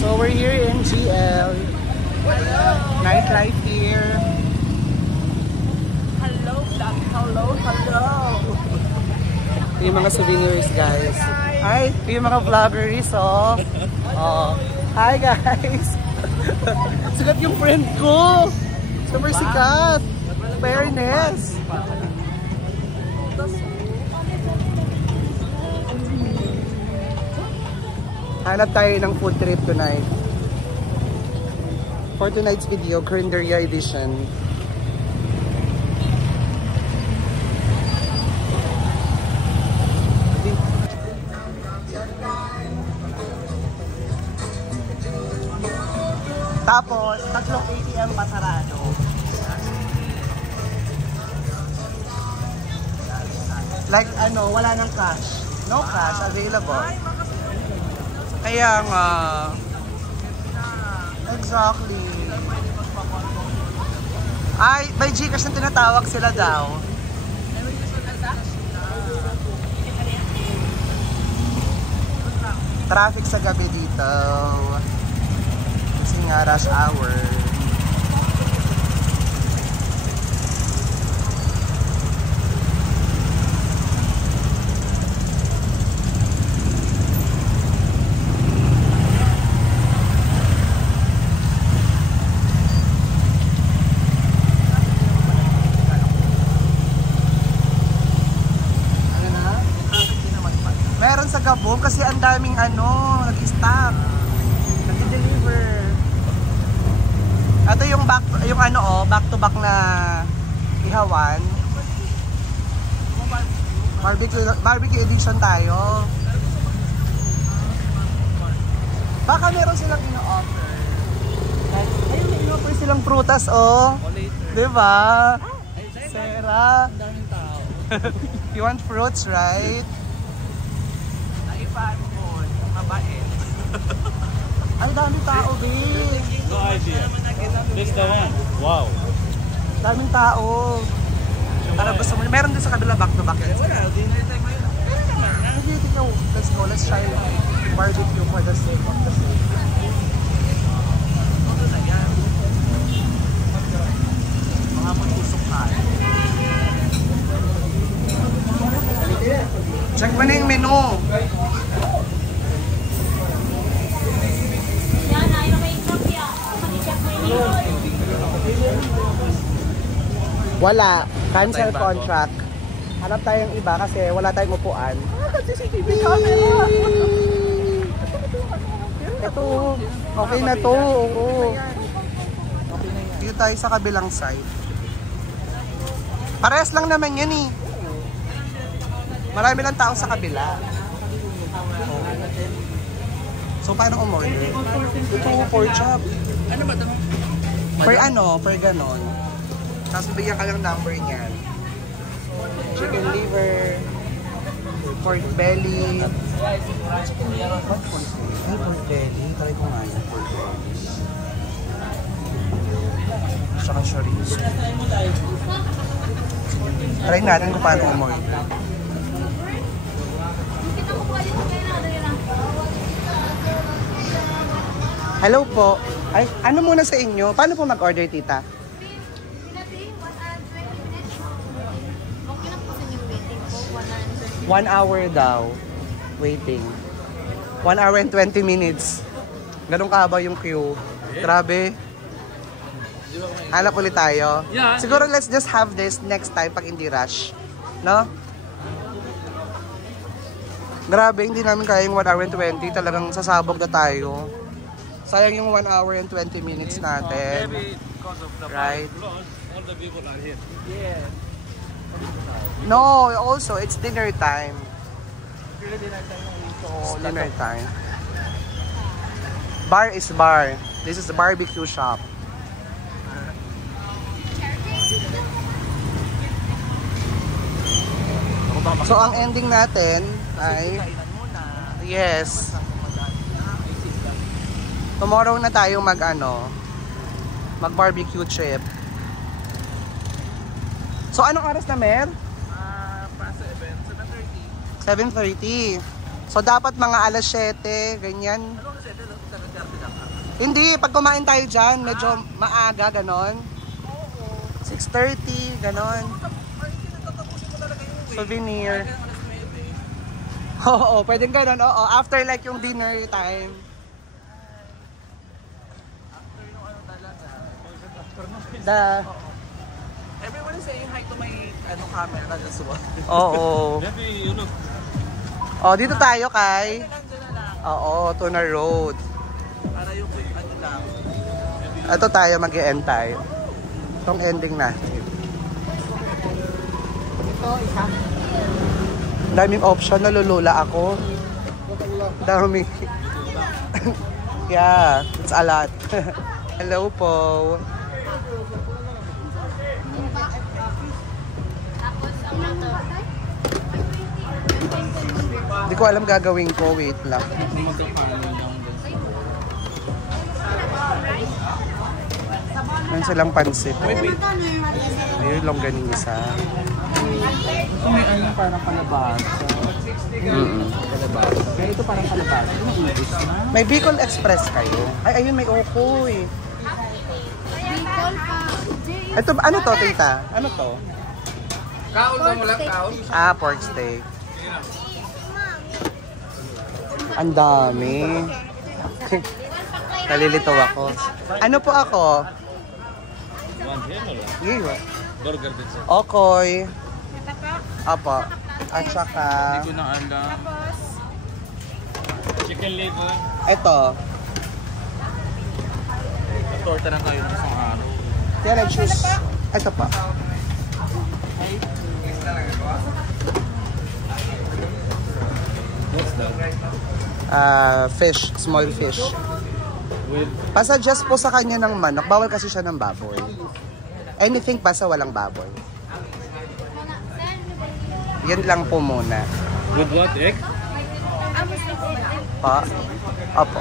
So we're here in GL. Nightlife here. Hello, vlog. Hello, hello. Yung mga souvenirs, guys. Ay, yung mga vloggers, oh. Oh. Hi, guys. Sikat yung friend ko. Super sikat. Fairness. Hanap tayo ng food trip tonight. For tonight's video, Corinderia edition. Tapos, 3 ATM pa sarado. Like ano, wala nang cash. No cash available. Kaya nga. Exactly. Ay, by Gcash na tinatawag sila daw. Traffic sa gabi dito. Kasi nga rush hour. Meron sa Gabon kasi ang daming ano, nag-stop. Nag-deliver. Ito yung back to back na ihawan. Barbecue edition tayo. Baka meron silang ino-offer. Ayun, may ino-offer silang prutas, oh. Diba? Sarah. Ang daming tao. You want fruits, right? Mabait. Ay, daming tao, babe. No idea. This the one. Wow. Daming tao. Tara, gusto mo. Meron din sa kabila back to back. Wala, dinner time ngayon. Sige, tingnan. Let's go. Let's try barbecue for the sake of the sake. Mga magusok ka. Check mo na yung menu. Wala. Cancel contract. Hanap tayong iba kasi wala tayong upuan. CCTV camera! Ito. Okay na to. Oo. Dito tayo sa kabilang side. Parehas lang naman yan eh. Marami lang tao sa kabila. So, paano umorder? Ito, pork chop. Ano ba ito? Per ganon. Tapos bigyan ka lang number niyan. Chicken liver, pork belly. What pork belly? Ay, pork belly. Try ko nga yung pork belly. Saka chorizo. Try natin kung paano umorder. Hello po. Ay, ano muna sa inyo? Paano po mag-order, tita? 1 hour daw. Waiting. 1 hour and 20 minutes. Ganun kahaba yung queue. Grabe. Hanap ulit tayo. Siguro let's just have this next time pag hindi rush. No? Grabe, hindi namin kaya yung 1 hour and 20. Talagang sasabog na tayo. Sayang yung 1 hour and 20 minutes natin. Right? All the people are here. Yeah. No, also, it's dinner time. So, Dinner time. Bar is bar. This is the barbecue shop. So, ang ending natin ay... Yes. Tomorrow na tayo mag-barbecue trip. So, anong oras na, Mer? para sa event, 7:30. 7:30. So, dapat mga alas 7, ganyan. Ano kasi ito? 7:30 lang. Hindi, pag kumain tayo dyan, medyo maaga, ganon. 6:30, ganon. Souvenir. Oo, pwedeng ganon. Oo, after like yung dinner time. Everyone is saying hi to my camera as well. Oo. Maybe you look. Oh, dito tayo kay. Oo, Tuna Road. Para yung lang. Ito tayo, mag-e-end tayo. Itong ending natin. Ito, isa. Daming option, nalulula ako. Dami. Yeah, it's a lot. Hello po. Hindi ko alam gagawin ko. Wait lang. Meron silang pansit. Ayun, longganisa. Ito may parang kalabasa. Kalabasa. Kaya ito parang kalabasa. Ubus na. May Bicol Express kayo. Ay, ayun, may okoy. Ito, ano to, tita? Ano to? Kaon ba mo lang, kaon? Ah, pork steak. Ang dami. Nalilito ako. Ano po ako? One here or Yeah. burger pizza? Okoy. Apo. At saka, Hindi ko na alam. Chicken liver. ito. Torta lang kayo ng isang araw. Kaya nag-choose. Ito pa. What's that? Fish. Small fish. With Pasa-just po sa kanya ng manok. Bawal kasi siya ng baboy. Anything pasa walang baboy. Yan lang po muna. with what egg? Pa. Opo.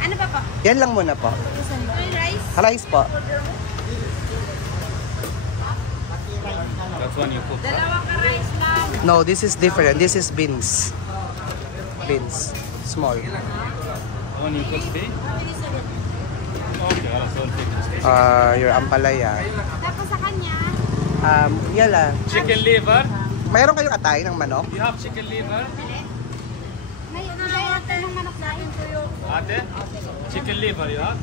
Ano pa po? Yan lang muna po. Rice? Rice po. That's one you cook. Dalawang ka-rice, ma'am. No, this is different. This is beans. Beans. Small. One you cook today? Okay, I'll also take this. Your ampalaya. Tapos sa kanya, Yala. Chicken liver? Mayroon kayong atay ng manok? You have chicken liver? may ate ng manok natin po yung... Ate? Chicken liver you have?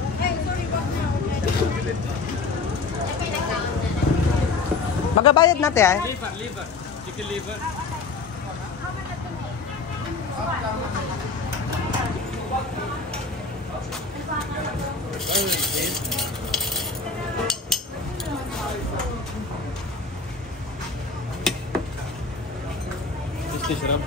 Magabayad natin ah. Liver. Chicken liver. Just rub.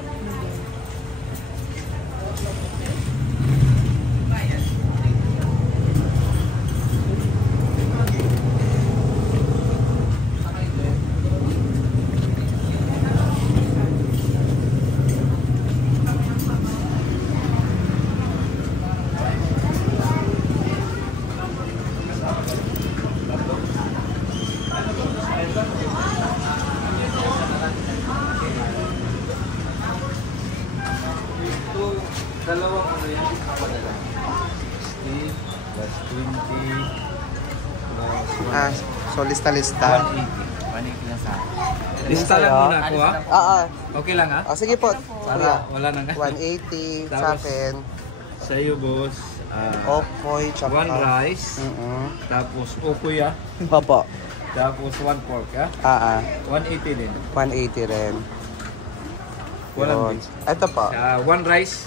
Dalawang ano yan? Plus 20. So lista-lista. 180 na sa akin. Lista lang muna ako ha? Okay lang ha? Sige po. Para wala nang 180 sa Tapos, akin. Sa'yo boss, Okoy, tsaka. one rice, tapos okoy ah, Opo. tapos one pork ah, 180 din. 180 rin. Walang Yun. beans. Ito po. One rice,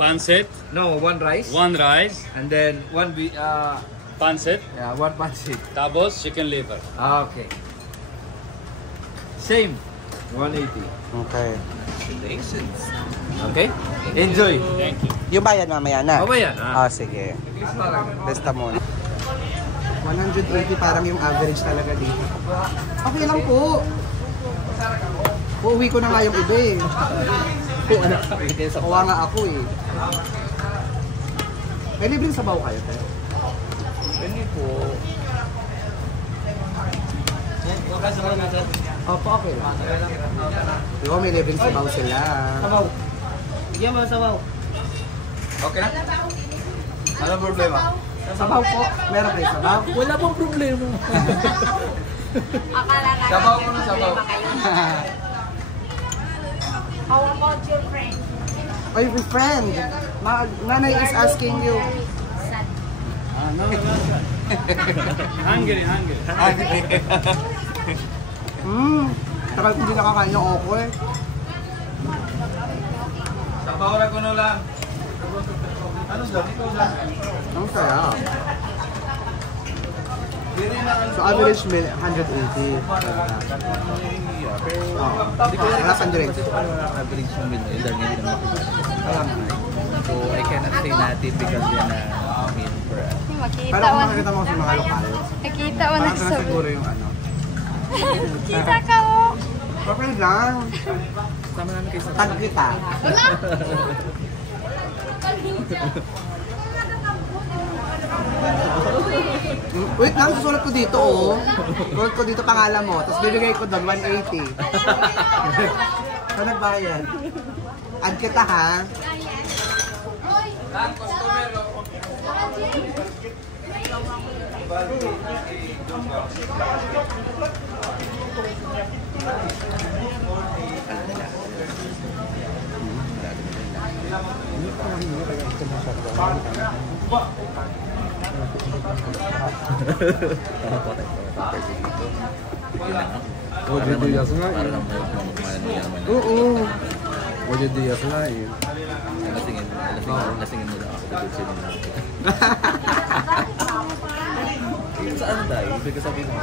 Pancit. no, one rice, One rice. and then one Pancit. one pancit. Tapos chicken liver. Okay. Same, 180. Okay. Okay? Enjoy. Thank you. Yung bayad mamaya na? Mamaya na. Sige. Lista muna. 180 parang yung average talaga dito. Okay lang po. Uuwi ko na nga yung iba eh. Kuha nga ako eh. May libreng sabaw kayo, te? Pwede po. Opo, okay lang. Di ba may libreng sabaw sila? Sabaw. Bigyan mo ng sabaw. Okay na? Anong problema? Sabaw po. Meron kayo sabaw? Wala pong problema. Akala na Sabaw mo ng sabaw. How about your friend? Oy, my friend. Nanay is asking you. Sad. No. Hungry. Tagal ko hindi nakakain ng okoy. Sabaw ra kuno lang. Ano daw? Ikaw lang. Ang saya. So average meal, 180. Wala pang drinks. Average yung meal dahil hindi naman So I cannot say natin because yan na meal for us. Pero kung makikita mo sa mga lokal, Nakita mo parang na siguro yung ano. Kita ka oh. Okay lang. Sama namin kayo sa Tag kita. Wait lang, susulat ko dito oh. Susulat ko dito pangalan mo, tapos bibigay ko doon 180. Saan nagbayad? Add kita ha. Para lang magmamayaman. Oo. Lasingin mo lang ako dito sila na. Saan tayo? Ibig ka sabihin mo.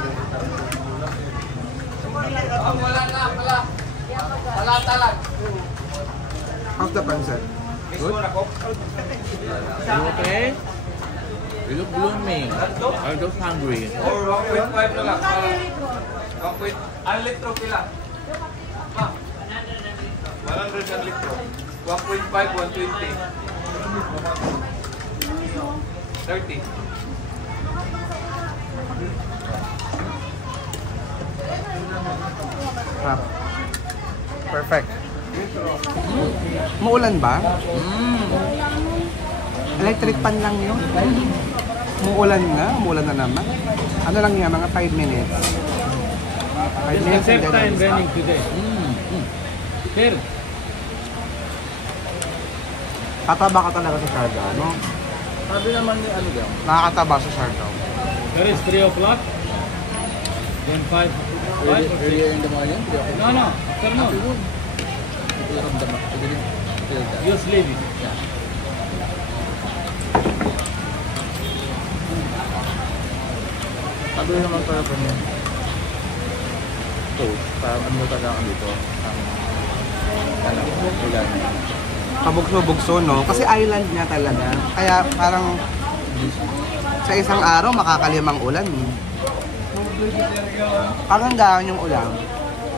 How's the pancit? Good? You okay? You look blooming. I'm just hungry. Or 1.5 na lang. 1.5. Ang litro pila? 100 ang litro. 1.5, 120. 30. Crap. Perfect. Muulan ba? Electric pan lang yun. Muulan na naman. Ano lang yan, mga 5 minutes. 5 minutes and then time raining today. Here. Tataba ka talaga sa Siargao, no? Sabi naman ni ano daw? Nakakataba sa Siargao. There is 3 o'clock. Then 5. Earlier in the morning? No. Afternoon. Ito yung damak. Ito din. You sleeping. Yeah. Sabi naman para po niya. So, parang ano talaga dito? Ulan. Kabugso-bugso, no? Kasi island niya talaga. Kaya parang sa isang araw makakalimang ulan. Parang gano'n yung ulan.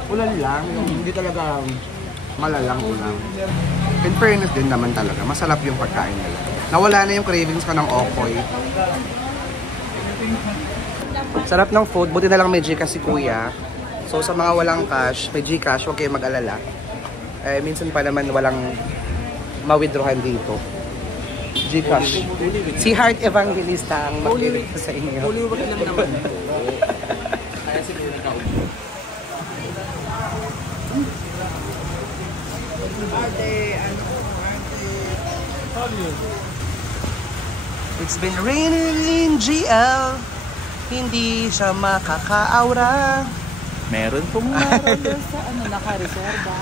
Ulan lang, yung hindi talaga malalang ulan. In fairness din naman talaga, masarap yung pagkain nila. Nawala na yung cravings ko ng okoy. Sarap ng food, buti na lang may Gcash si Kuya. So sa mga walang cash, may Gcash, huwag kayong mag-alala. Eh, minsan pa naman walang ma-withdrawhan dito. Gcash. Si Heart Evangelista ang makinig sa inyo. Huliwag lang naman. Kaya siguro ikaw. It's been raining in GL. Hindi siya makaka-aura. Meron pong meron doon sa ano, naka-reserva.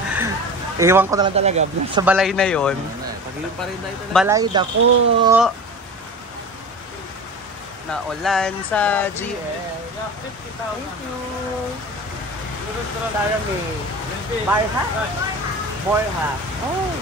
Ewan ko na lang talaga. Sa balay na yon. Pag-iwan pa rin tayo talaga. Balay dako. Naulan sa GL. Thank you. Sayang eh. Bye ha? Boy ha? Oh.